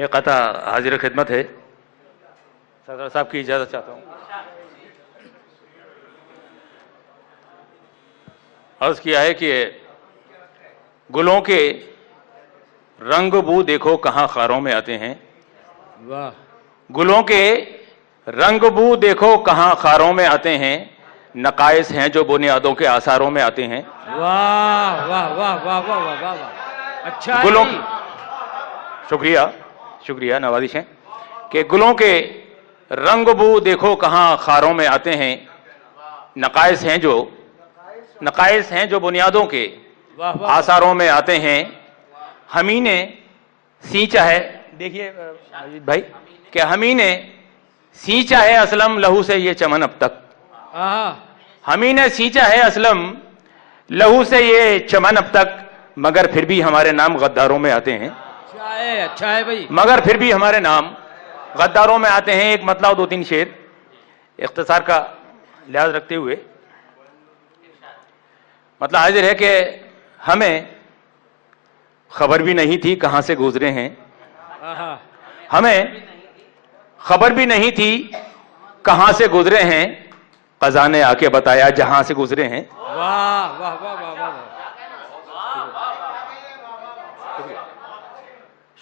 ये कथा हाजिर खिदमत है। सरदार साहब की इजाज़त चाहता हूँ। अर्ज़ किया है कि गुलों के रंग बू देखो कहाँ खारों में आते हैं। वाह। गुलों के रंग बू देखो कहाँ खारों में आते हैं, नकाइस हैं जो बुनियादों के आसारों में आते हैं। वाह वाह वाह वाह वाह वाह वाह वाह, अच्छा है गुलों जी। शुक्रिया शुक्रिया, नवाजिश हैं कि गुलों के रंग बू देखो कहाँ खारों में आते हैं, नकाइस हैं जो बुनियादों के वाह वाह। आसारों में आते हैं। हमी ने सींचा है, देखिए अजीत भाई, कि हमी ने सींचा है असलम लहू से ये चमन अब तक। हमी ने सींचा है असलम लहू से ये चमन अब तक, मगर फिर भी हमारे नाम गद्दारों में आते हैं। अच्छा है भाई। मगर फिर भी हमारे नाम गद्दारों में आते हैं। एक मतलब दो तीन शेर इख्तिसार का लिहाज रखते हुए मतलब हाजिर है कि हमें खबर भी नहीं थी कहां से गुजरे हैं। हमें खबर भी नहीं थी कहां से गुजरे हैं, क़ज़ा ने आके बताया जहां से गुजरे हैं। वाह वाह वाह वाह वाह।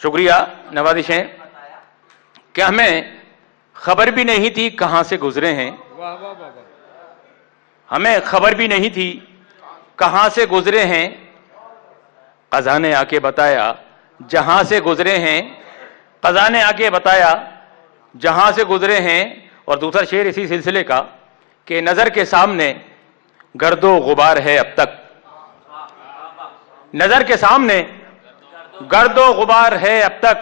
शुक्रिया, नवाजिशें कि हमें खबर भी नहीं थी कहां से गुजरे हैं। वाह वाह वाह। हमें खबर भी नहीं थी कहां से गुजरे हैं, क़ज़ा ने आके बताया जहां से गुजरे हैं। क़ज़ा ने आके बताया जहां से गुजरे हैं। और दूसरा शेर इसी सिलसिले का कि नजर के सामने गर्दो गुबार है अब तक। नजर के सामने गर्दो गुबार है अब तक,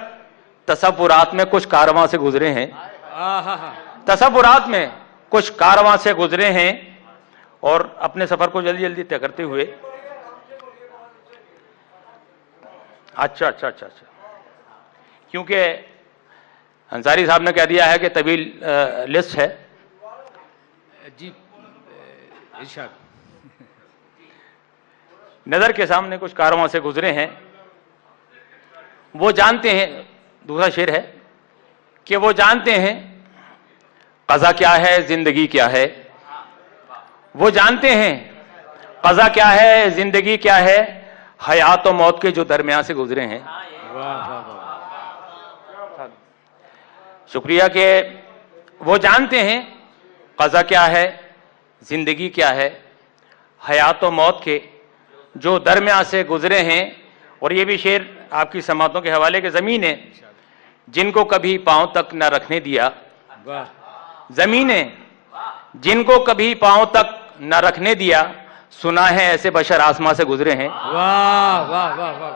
तसव्वुरात में कुछ कारवां से गुजरे हैं। तसव्वुरात में कुछ कारवां से गुजरे हैं। और अपने सफर को जल्दी जल्दी तय करते हुए अच्छा, क्योंकि अंसारी साहब ने कह दिया है कि तवील लिस्ट है जी। इरशाद। नजर के सामने कुछ कारवां से गुजरे हैं, वो जानते हैं, दूसरा शेर है कि वो जानते हैं क़ज़ा क्या है जिंदगी क्या है। वो जानते हैं क़ज़ा क्या है जिंदगी क्या है, हयात और मौत के जो दरमियान से गुजरे हैं। शुक्रिया कि वो जानते हैं क़ज़ा क्या है जिंदगी क्या है, हयात और मौत के जो दरमियान से गुजरे हैं। और ये भी शेर आपकी समातों के हवाले के ज़मीने जिनको कभी पांव तक न रखने दिया। ज़मीने जिनको कभी पांव तक न रखने दिया, सुना है ऐसे बशर आसमां से गुजरे हैं। वाह वाह वाह वाह।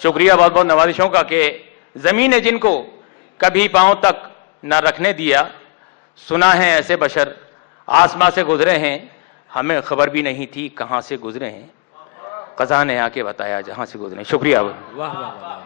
शुक्रिया बहुत बहुत नवाजिशों का कि ज़मीने जिनको कभी पांव तक न रखने दिया, सुना है ऐसे बशर आसमां से गुजरे हैं। हमें खबर भी नहीं थी कहां से गुजरे हैं, क़ज़ा ने आके बताया जहां से गुजरे। शुक्रिया। वाह वाह वाह।